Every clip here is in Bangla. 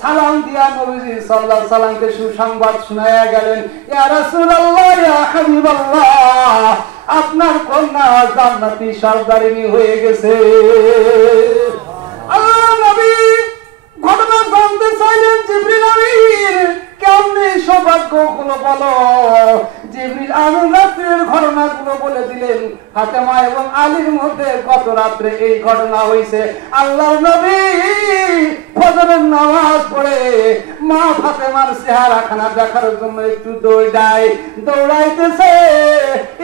সালাম দিয়া নবীজি সাল্লাল্লাহু আলাইহি সাল্লামকে সুসংবাদ শোনায়া গেলেন, ইয়া রাসূলুল্লাহ, ইয়া হাবিবাল্লাহ, আপনার কন্যা জান্নাতি সর্দারিনী হয়ে গেছে। আল্লাহ নবী ঘটনা জানতে চাইলেন, জিবরিল আমিন কেমনে সৌভাগ্য গুলো বলো। জিবরিল আমিন রাত্রের ঘটনাগুলো বলে দিলেন। ফাতেমা এবং আলীর মধ্যে গত রাত্রে এই ঘটনা হয়েছে। আল্লাহর নবী ফজরের নামাজ পড়ে মা ফাতেমার চেহারাখানা দেখার জন্য একটু দৌড়াইতেছে।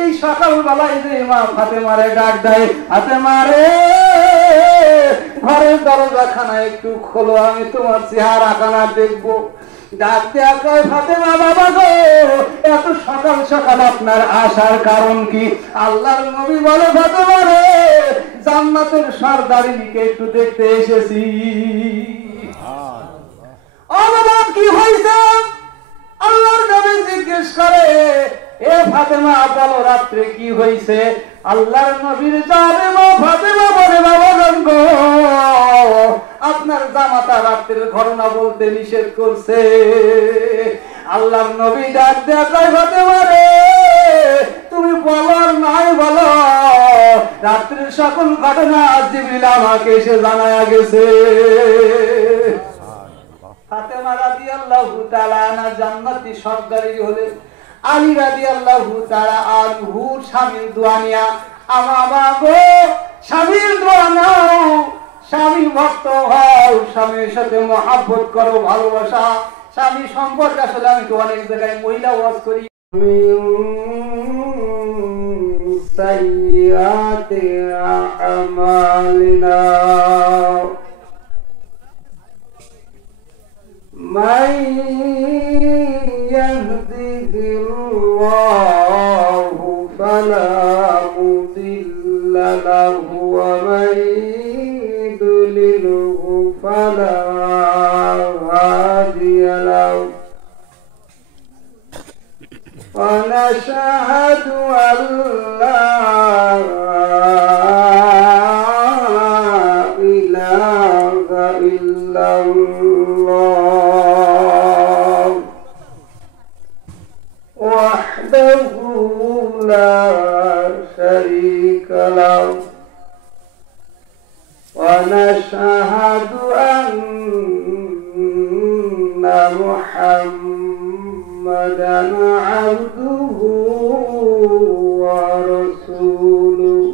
এই সকালবেলায় যে মা ফাতেমারে ডাক দেয়, ফাতেমা রে, ঘরের দরজাখানা একটু খোলো, আমি তোমার চেহারাখানা দেখবো। ডাক দেয়া কয়, ফাতেমা বাবা গো, এত সকাল সকাল আপনার আসার কারণ কি? আল্লাহর নবী বলে, ফাতেমা রে, জান্নাতের সর্দারিনীকে একটু দেখতে এসেছি। অবাক কি হয়েছে? আল্লাহর নবী জিজ্ঞেস করে, এ ফাতেমা বলো রাত্রে কি হয়েছে? আল্লাহর নবীর যাবে মা ফাতেমা বলে, বাবা গো, আপনার জামাতা রাত্রের ঘটনা বলতে নিষেধ করছে। আল্লাহর নবী ডাক দেয়া কয়, ফাতেমা রে, তুমি বলো আর নাই বলো, রাত্রের সকল ঘটনা জিবরিল আমাকে এসে জানায়া গেছে। ফাতেমা রাদিয়াল্লাহু তাআলা আনহা জান্নাতি সর্দারি হলেন। আলী রাদিয়াল্লাহু তাআলা আনহুর স্বামীর দোয়া নিয়া, আমা গো, স্বামীর দোয়া নাও, স্বামী ভক্ত হও, স্বামীর সাথে মহব্বত করো, ভালোবাসা। স্বামী সম্পর্কে আসলে আমি তো অনেক জায়গায় মহিলা ওয়াজ করি। সাইয়্যাতি আমালিনা মান ইয়াহদিহিল্লাহু ফালা মুদিল্লা লাহু ওয়া মান ইউদ্লিলহু ফালা হাদিয়া লাহু। ونشهد أن لا إله إلا الله وحده لا شريك له ونشهد أن محمدا عبده ورسوله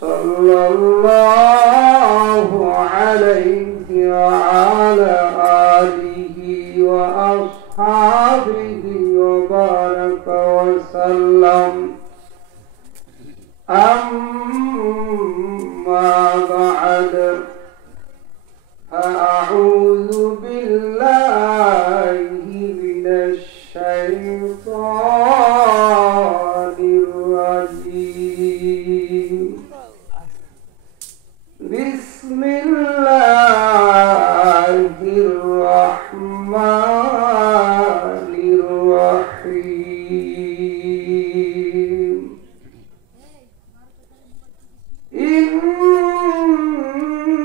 صلى الله عليه وعلى آله وأصحابه وبارك وسلم. أما بعد، أعوذ بالله من الشيطان الرجيم. بسم الله الرحمن الرحيم.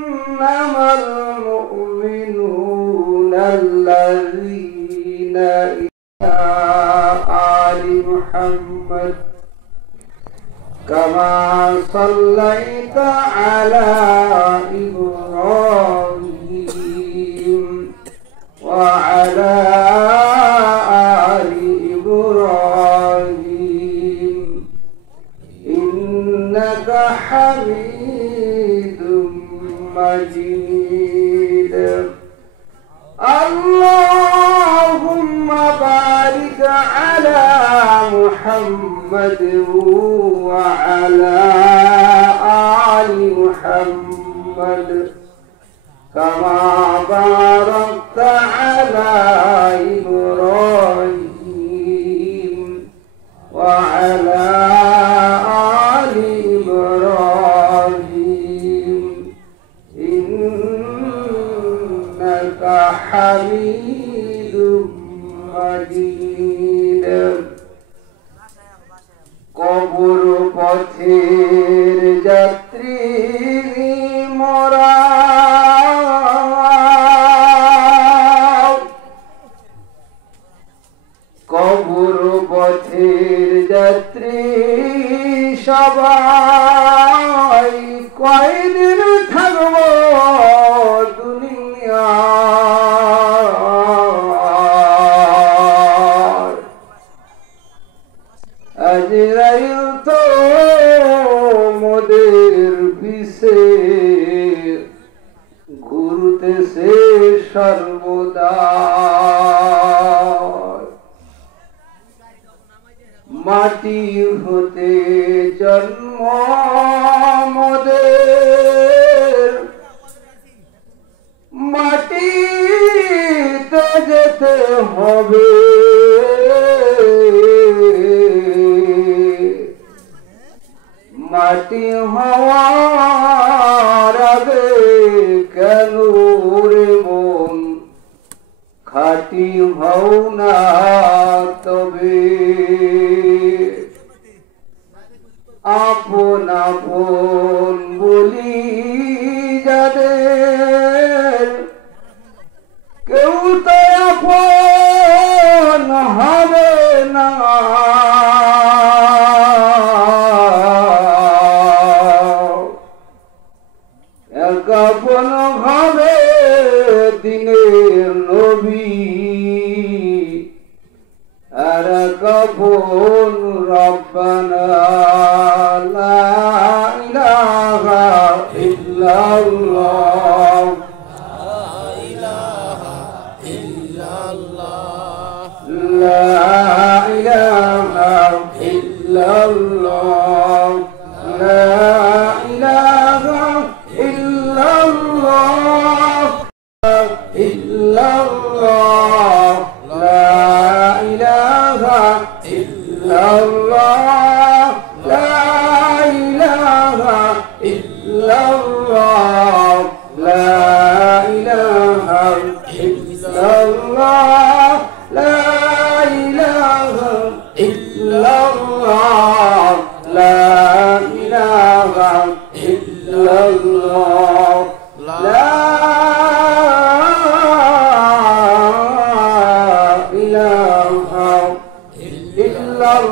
إنما المؤمنون الذين إلى آل محمد كما صليت على إبراهيم وعلى آل إبراهيم إنك حميد مجيد. اللهم بارك على محمد وعلى آل محمد كما باركت على إبراهيم وعلى آل إبراهيم إنك حميد مجيد. কবর পথের যাত্রী মোরা সর্বদা মাটি হতে জন্ম মোদের মাটিতে যেতে হবে মাটি হওয়ার আগে কেন রে মন খাটি হও না তবে আপন আপন বলি যাদের কেউ তো আপন হবে না আপন হবে দিনের নবী আর কখন রব্বানা লা ইলাহা ইল্লাল্লাহ লা ইলাহা ইল্লাল্লাহ লা ইলাহা ইল্লাল্লাহ ইল্লাল্লাহ লা ইলাহা ইল্লাল্লাহ লা ইলাহা ইল্লাল্লাহ লা ইলাহা ইল্লাল্লাহ লা ইলাহা ইল্লাল্লাহ লা ইলাহা ইল্লাল্লাহ লা ইলাহা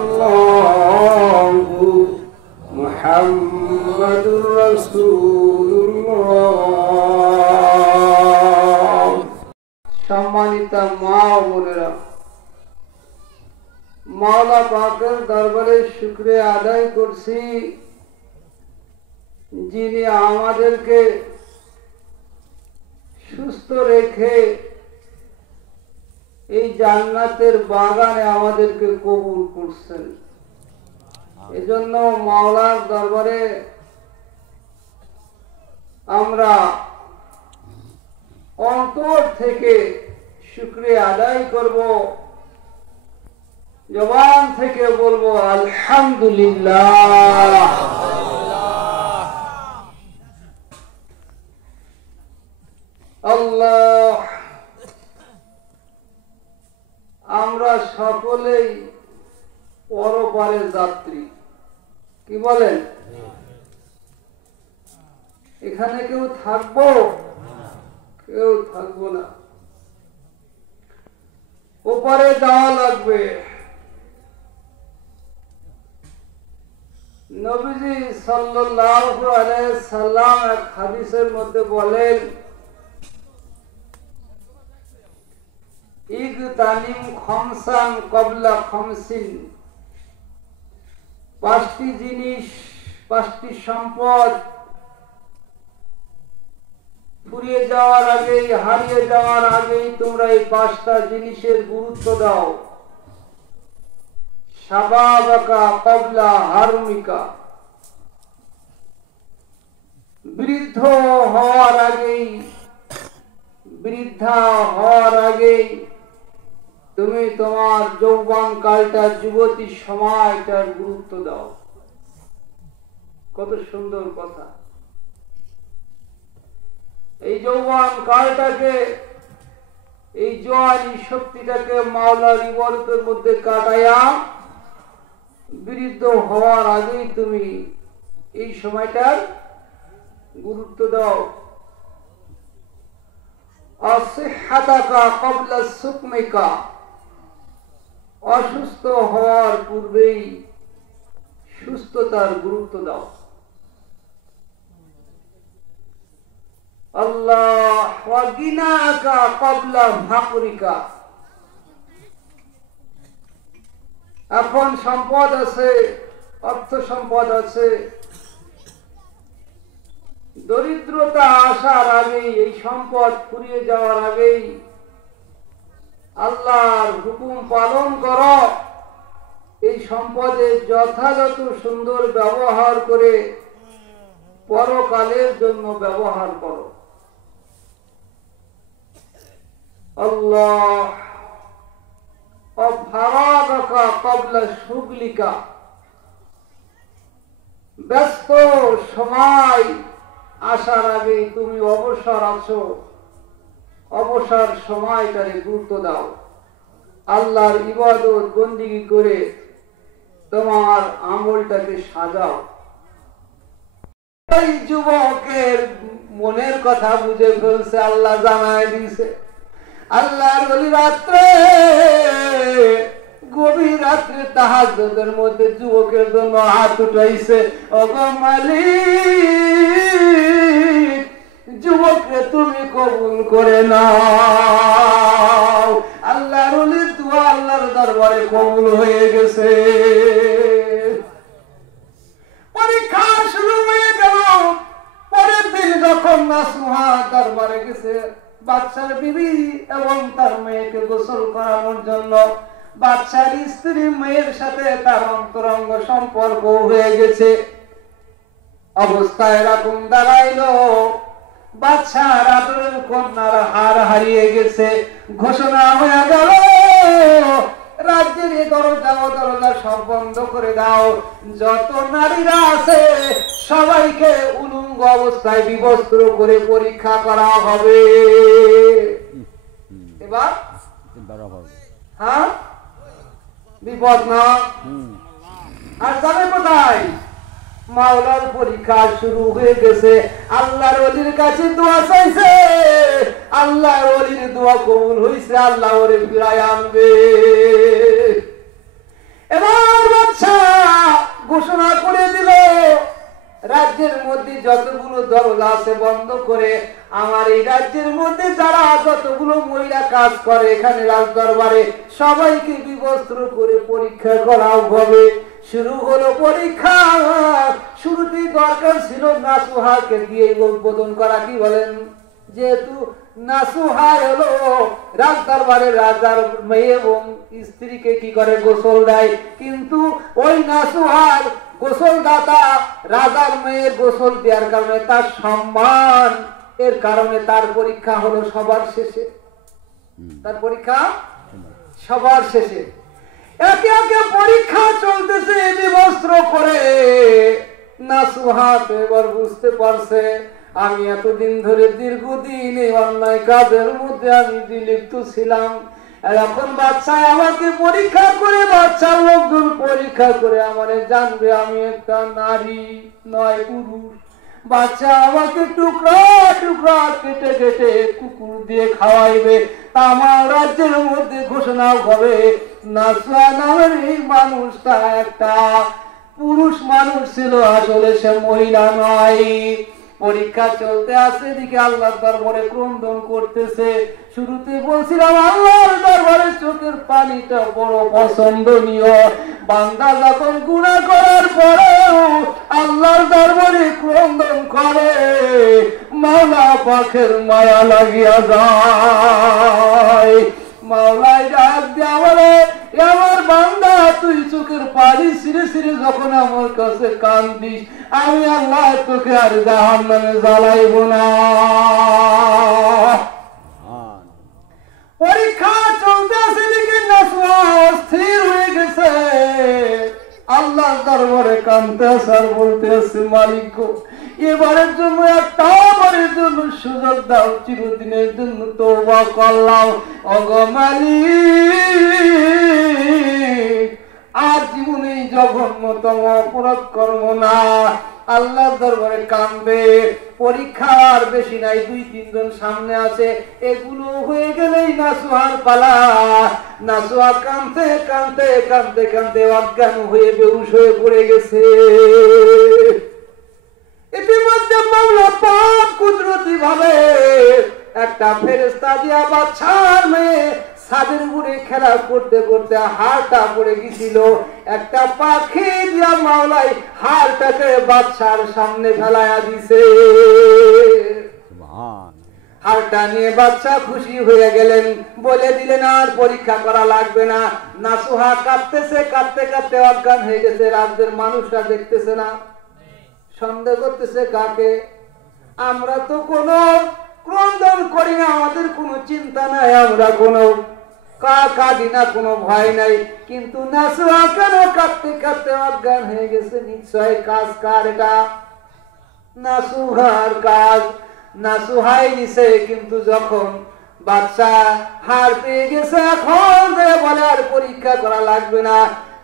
ইল্লাল্লাহু মুহাম্মাদুর রাসূলুল্লাহ। সম্মানিত মা ও বোনেরা, মাওলা পাকের দরবারে শুকরিয়া আদায় করছি যিনি আমাদেরকে সুস্থ রেখে এই জান্নাতের বাগানে আমাদেরকে কবুল করছেন। এজন্য মাওলার দরবারে আমরা অন্তর থেকে শুকরিয়া আদায় করব, জবান থেকে বলবো আলহামদুলিল্লাহ। আল্লাহ, আমরা সকলেই পরপারের যাত্রী, কি বলেন? এখানে কেউ থাকবো? কেউ থাকবো না, ওপারে যাওয়া লাগবে। নবীজি সাল্লাল্লাহু আলাইহি সাল্লাম এক হাদিসের মধ্যে বলেন, ইগতানিম খামসান ক্বাবলা খামসিন, পাঁচটি জিনিস, পাঁচটি সম্পদ ফুরিয়ে যাওয়ার আগেই, হারিয়ে যাওয়ার আগেই তোমরা এই পাঁচটা জিনিসের গুরুত্ব দাও। শাবাবাকা ক্বাবলা হারমিকা, বৃদ্ধ হওয়ার আগেই, বৃদ্ধা হওয়ার আগেই তুমি তোমার যৌবন কালটা, যুবতী সময়টার গুরুত্ব দাও। কত সুন্দর কথা! এই যৌবন কালটাকে, এই জওয়ানি শক্তিটাকে মাওলার ইবাদতের মধ্যে কাটায়া বৃদ্ধ হওয়ার আগেই তুমি এই সময়টার গুরুত্ব দাও। আসিহাতাকা ক্বাবলা সুকমিকা, অসুস্থ হওয়ার পূর্বেই সুস্থতার গুরুত্ব দাও। আল্লাহ ওয়া গিনাকা ক্বাবলা ফাকরিকা, এখন সম্পদ আছে, অর্থ সম্পদ আছে, দরিদ্রতা আসার আগেই, এই সম্পদ ফুরিয়ে যাওয়ার আগেই আল্লাহর হুকুম পালন করো। এই সম্পদের যথাযথ সুন্দর ব্যবহার করে পরকালের জন্য ব্যবহার করো। আল্লাহ অফারাগাকা ক্বাবলা শুগলিকা, ব্যস্ত সময় আসার আগে তুমি অবসর আছো, অবসর সময়টারে গুরুত্ব দাও। আল্লাহর ইবাদত বন্দেগী করে তোমার আমলটাকে সাজাও। এই যুবকের মনের কথা বুঝে ফেলছে, আল্লাহ জানায় দিয়েছে। আল্লাহর ওলি রাত্রে, গভীর রাত্রে তাহাজ্জুদের মধ্যে যুবকের জন্য হাত উঠাইছে। ওগো মালিক, যুবককে তুমি কবুল করে নাও। আল্লাহর ওলির দোয়া আল্লাহর দরবারে কবুল হয়ে গেছে। পরীক্ষা শুরু হয়ে গেল। পরের দিন যখন নাসুহা দরবারে গেছে বাদশার বিবি এবং তার মেয়েকে গোসল করানোর জন্য, বাদশার স্ত্রী মেয়ের সাথে তার অন্তরঙ্গ সম্পর্ক হয়ে গেছে। অবস্থা এরকম দাঁড়াইলো, বাদশার আদরের কন্যার হার হারিয়ে গেছে। ঘোষণা হয়ে গেল, রাজ্যের এই দরজা ও দরজা সব বন্ধ করে দাও। যত নারীরা আছে সবাইকে উলঙ্গ অবস্থায় বিবস্ত্র করে পরীক্ষা করা হবে। এবার হ্যাঁ, বিপদ না। আর যাবে কোথায়? মাওলার পরীক্ষা শুরু হয়ে গেছে। আল্লাহর ওলির কাছে দোয়া চাইছে, আল্লাহর ওলির দোয়া কবুল হইছে, আল্লাহ ওরে ফিরায় আনবে। এবার বাদশা ঘোষণা করে দিল, রাজ্যের মধ্যে যতগুলো দরজা আছে বন্ধ করে, আমার এই রাজ্যের মধ্যে যারা যতগুলো মহিলা কাজ করে এখানে রাজ দরবারে, সবাইকে বিবস্ত্র করে পরীক্ষা করা হবে। শুরু হলো পরীক্ষা। শুরুতেই দরকার ছিল নাসুহাকে দিয়ে উদ্বোধন করা, কি বলেন? যেহেতু নাসুহা হলো রাজ দরবারে রাজার মেয়ে এবং স্ত্রীকে কি করে গোসল দেয়, কিন্তু ওই নাসুহার গোসল দাতা রাজার মেয়ের গোসল দেওয়ার কারণে তার সম্মান এর কারণে তার পরীক্ষা হলো সবার শেষে। তার পরীক্ষা সবার শেষে। একে একে পরীক্ষা চলতেছে বিবস্ত্র করে। নাসুহা তো এবার বুঝতে পারছে, আমি এতদিন ধরে দীর্ঘদিন এই অন্যায় কাজের মধ্যে আমি বিলিপ্ত ছিলাম। এখন বাচ্চা আমাকে পরীক্ষা করে, বাচ্চার লোকজন পরীক্ষা করে আমারে জানবে আমি একটা নারী নয় পুরুষ। বাচ্চা আমাকে টুকরা টুকরা কেটে কেটে কুকুর দিয়ে খাওয়াইবে। আমার রাজ্যের মধ্যে ঘোষণা হবে নাসুহা নামের এই মানুষটা একটা পুরুষ মানুষ ছিল, আসলে সে মহিলা নয়। পরীক্ষা চলতে আছে, এদিকে আল্লাহর দরবারে ক্রন্দন করতেছে। শুরুতে বলছিলাম আল্লাহর দরবারে চোখের পানিটা বড় পছন্দনীয়। বান্দা যখন গুনাহ করার পরেও আল্লাহর দরবারে ক্রন্দন করে, মাওলা পাকের মায়া লাগিয়া যায়। মাওলাই ডাক দিয়া বলে, আমার বান্দা তুই চোখের পানি ছিঁড়ে ছিঁড়ে যখন আমার কাছে কান্দিস, আমি আল্লাহ তোকে আর জাহান্নামে জ্বালাইব না। পরীক্ষা চলতে আছে, দিকে নাসুহা অস্থির হয়ে গেছে। আল্লাহ দরবারে কাঁদতে আছে আর বলতে আছে, মালিক গো, এবারের জন্য একটা বারের জন্য সুযোগ দাও, চিরদিনের জন্য তওবা করলাম। ওগো মালিক, আর জীবনে জঘন্যতম অপরাধ করবো না। আল্লাহ দরবারে কাঁদবে। পরীক্ষার বেশি নাই, 2-3 জন সামনে আছে। এগুলো হয়ে গেলেই নাসুহার পালা। নাসুহা কাঁদতে কাঁদতে কাঁদতে কাঁদতে অজ্ঞান হয়ে বেহুশ হয়ে পড়ে গেছে। ইতিমধ্যে মাওলা পাক কুদরতি ভাবে একটা ফেরেশতা দিয়া বাদশার মেয়ে ছাদের উপরে খেলা করতে করতে হাড়টা পড়ে গেছিল, একটা পাখি দিয়া মাওলাই হাড়টাকে বাদশার সামনে ফেলাইয়া দিছে। হাড়টা নিয়ে বাদশা খুশি হয়ে গেলেন, বলে দিলেন আর পরীক্ষা করা লাগবে না। নাসুহা কাঁদতেছে, কাঁদতে কাঁদতে অজ্ঞান হয়ে গেছে। রাজ্যের মানুষরা দেখতেছে না, সন্দেহ করতেছে কাকে? আমরা তো কোনো ক্রন্দন করি না, আমাদের কোনো চিন্তা নাই, আমরা কোনো কাঁদি না, কোনো ভয় নাই। কিন্তু নাসুহা কেন কাঁদতে কাঁদতে অজ্ঞান হয়ে গেছে? নিশ্চয় কাজ কার? এটা নাসুহার কাজ। নাসুহাই দিছে। কিন্তু যখন বাদশা হার পেয়ে গেছে, এখন বলে আর পরীক্ষা করা লাগবে না।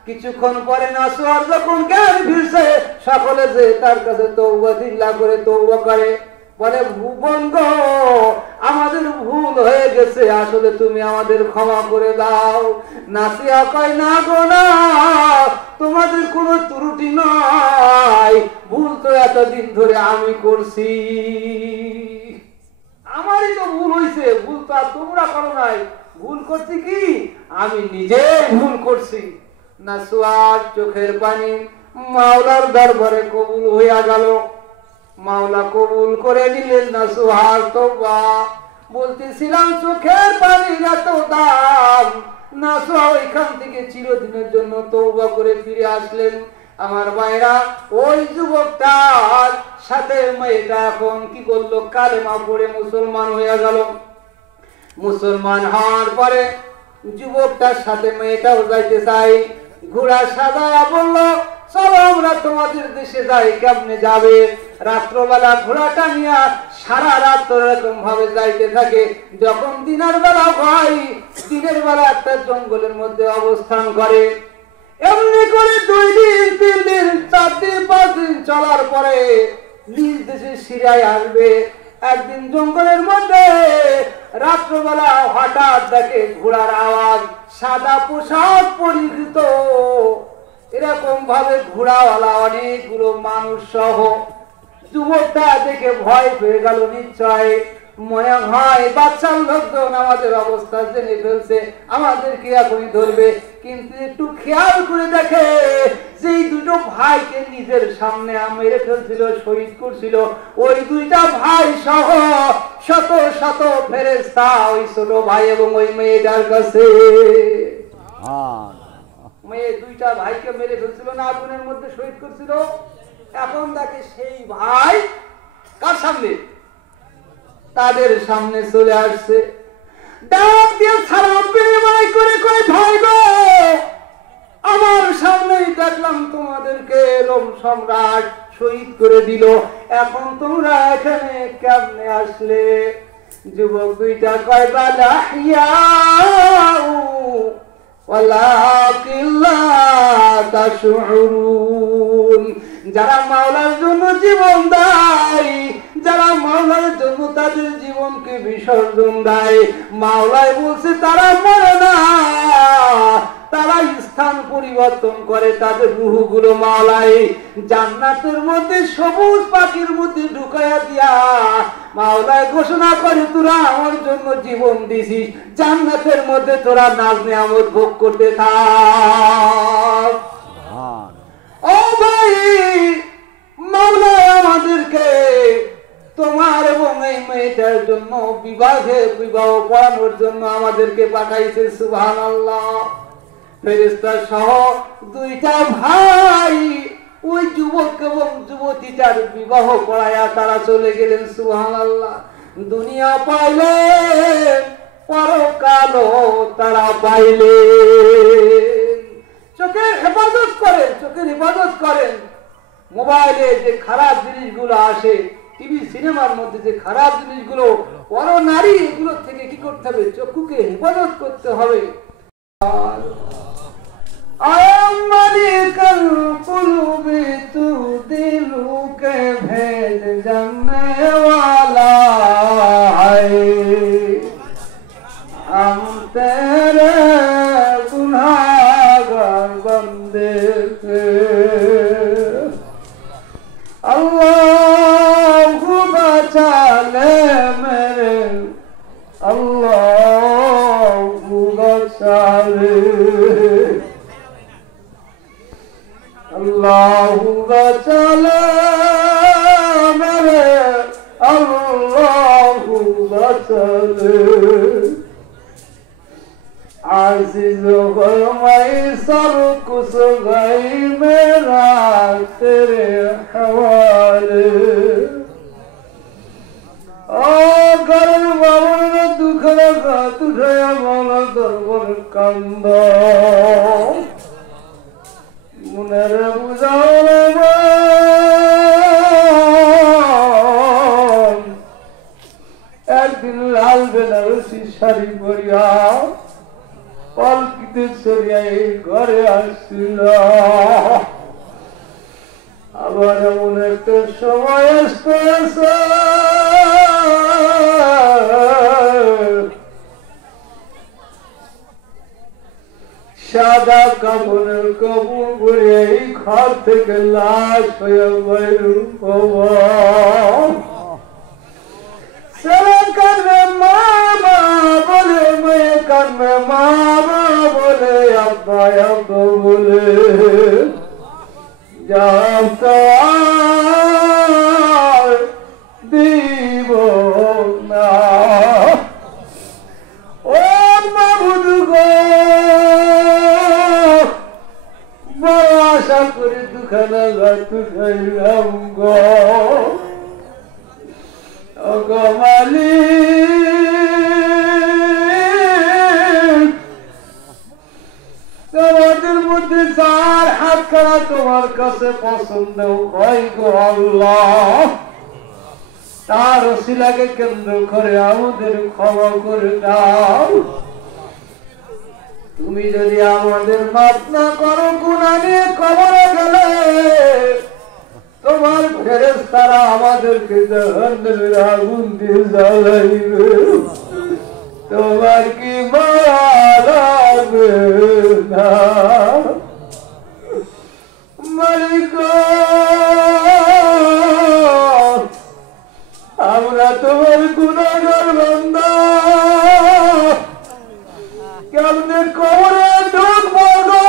কিছুক্ষণ পরে নাসুহার যখন জ্ঞান ফিরছে, সকলে যে তার কাছে তওবা দিল্লাহ করে তওবা করে, বলে ভুবন গো, আমাদের ভুল হয়ে গেছে, আসলে তুমি আমাদের ক্ষমা করে দাও। নাসিয়া কয় না গো না, তোমাদের কোনো ত্রুটি নাই, ভুল তো এতদিন ধরে আমি করছি, আমারই তো ভুল হয়েছে, ভুল তো আর তোমরা করো নাই, ভুল করছি কি আমি নিজে ভুল করছি। নাসুয়ার চোখের পানি মাওলার দরবারে কবুল হইয়া গেল। মাওলা কবুল করে নিলেন নাসুহার তওবা। বলতেছিলাম চোখের পানির এত দাম। নাসুহা ওইখান থেকে চিরদিনের জন্য তওবা করে ফিরে আসলেন। আমার ভাইরা, ওই যুবকটার সাথে মেয়েটা এখন কি করলো? কালেমা পড়ে মুসলমান হয়ে গেল। মুসলমান হওয়ার পরে যুবকটার সাথে মেয়েটাও যাইতে চাই। ঘোড়া সাজায়া বলল, চলো আমরা তোমাদের দেশে যাই। কেমনে যাবে? রাত্রবেলা ঘোড়াটা নিয়ে সারা রাত এরকম ভাবে যাইতে থাকে। যখন দিনের বেলা হয়, দিনের বেলা একটা জঙ্গলের মধ্যে অবস্থান করে। এমনি করে 2 দিন 3 দিন 4 দিন 5 দিন চলার পরে নিজ দেশে সিরায় আসবে। একদিন জঙ্গলের মধ্যে রাত্রবেলা হঠাৎ দেখে ঘোড়ার আওয়াজ, সাদা পোশাক পরিহিত এরকম ভাবে ঘোড়াওয়ালা অনেকগুলো মানুষ সহ। যুবকটা দেখে ভয় পেয়ে গেল। নিশ্চয় মনে হয় বাচ্চার লোকজন আমাদের অবস্থা জেনে ফেলছে, আমাদেরকে এখনই ধরবে। কিন্তু একটু খেয়াল করে দেখে যে 2টো ভাইকে নিজের সামনে মেরে ফেলছিল, শহীদ করছিল, ওই 2টা ভাই সহ শত শত ফেরেশতা ওই ছোট ভাই এবং ওই মেয়েটার কাছে। মেয়ে 2টা ভাইকে মেরে ফেলছিল না, আগুনের মধ্যে শহীদ করছিল। এখন তাকে সেই ভাই কার সামনে? তাদের সামনে চলে আসছে। ডাক দিয়ে সালাম বিনিময় করে কয়, ভাই গো, আমার সামনেই দেখলাম তোমাদেরকে রোম সম্রাট শহীদ করে দিল, এখন তোমরা এখানে কেমনে আসলে? যুবক 2টা কয়, বালাহিয়াউ ওয়ালাকিন লা তাশউরুন। যারা মাওলার জন্য জীবন দেয়, যারা মাওলার জন্য তাদের জীবনকে বিসর্জন দেয়, মাওলাই বলছে তারা মরে না, তারা স্থান পরিবর্তন করে, তাদের রূহগুলো মাওলাই জান্নাতের মধ্যে সবুজ পাখির মধ্যে ঢুকাইয়া দিয়া মাওলাই ঘোষণা করে, তোরা আমার জন্য জীবন দিছিস, জান্নাতের মধ্যে তোরা নাজ নেয়ামত ভোগ করতে থাক। ও ভাই, মাওলাই আমাদেরকে তোমার এবং এই মেয়েটার জন্য বিবাহ পড়ানোর জন্য আমাদেরকে পাঠাইছে। সুবহানাল্লাহ। ফেরেশতা সহ 2টা ভাই ওই যুবক এবং যুবতীটার বিবাহ পড়ায়া তারা চলে গেলেন। সুবহানাল্লাহ। দুনিয়া পাইলেন, পরকালও তারা পাইলেন। চোখের হেফাজত করেন, চোখের হেফাজত করেন। মোবাইলে যে খারাপ জিনিসগুলো আসে, টিভি সিনেমার মধ্যে যে খারাপ জিনিসগুলো, বড় নারী, এগুলো থেকে কি করতে হবে? চক্ষুকে হেফাজত করতে হবে। মালিকাল কুলুবি তুদিলুকে ভেদ জাননে ওয়ালা हम तेरे गुनाहगार बंदे थे। अल्लाह बचा ले मेरे, अल्लाह বাঁচালে आज़ीज़ फ़रमाए सब कुछ गई मेरा तेरे हवाले ओ करम बाबन दुख लगा तुझे माला दरबार कांदा मुनर बुझाओ एक दिन लाल बेनारसी शाड़ी परिया पालकिते चढ़िया घरे आसছিল আবার এমন একটা সময় আসতেছে সাদা কাপড়ের কাপড় পরে এই ঘর থেকে লাশ হয়ে বের হবো ছেলে কানে মামা বলে মেয়ে কানে মামা বলে আব্বা আব্বা বলে জানতো আর দিব না ও মাবুদ গো বড় আশা করে দুখানা গাছ খাইলাম গো তোমাদের মধ্যে যার হাত খাড়া তোমার কাছে পছন্দ হয় গো আল্লাহ তার ওসিলাকে কেন্দ্র করে আমাদের ক্ষমা করে দাও তুমি যদি আমাদের মাফ না করো গুনাহ নিয়ে কবরে গেলে তোমার ফেরেশতারা আমাদেরকে জাহান্নামের আগুন দিয়ে জ্বালাইবে তোমার কি মায়া লাগবে না মালিক আমরা তোমার গুনাহগার বান্দা কেমনে কবরে ঢুকবো গো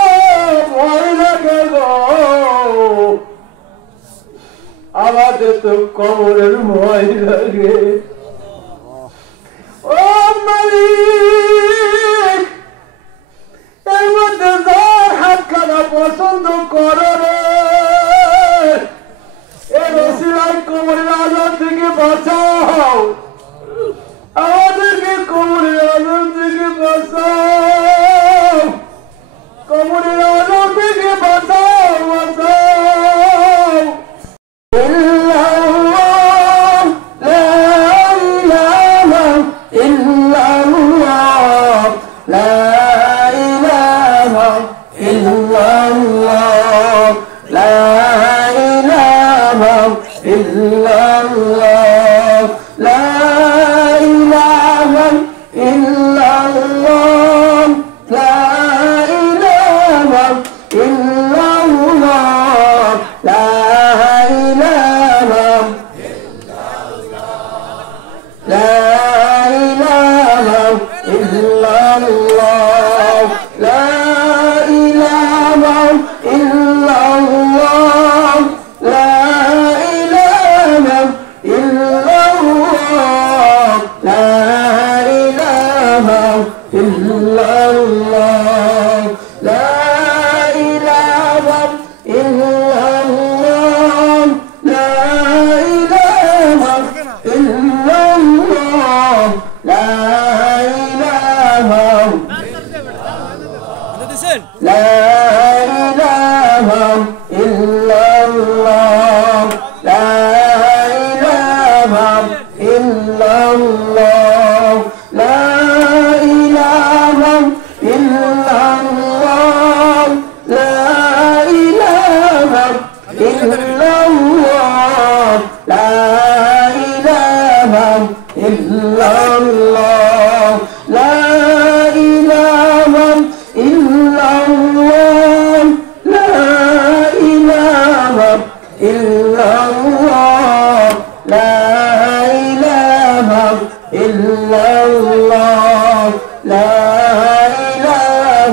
ভয় লাগে গো আমাদের তো কবরের ভয় লাগে ও মালিক এর মধ্যে যার হাত খানা পছন্দ করো রে এর ওসিলায় কবরের আযাব থেকে বাঁচাও আমাদেরকে কবরের আযাব থেকে বাঁচাও কবরের আযাব থেকে বাঁচাও বাঁচাও illallah, la ilaha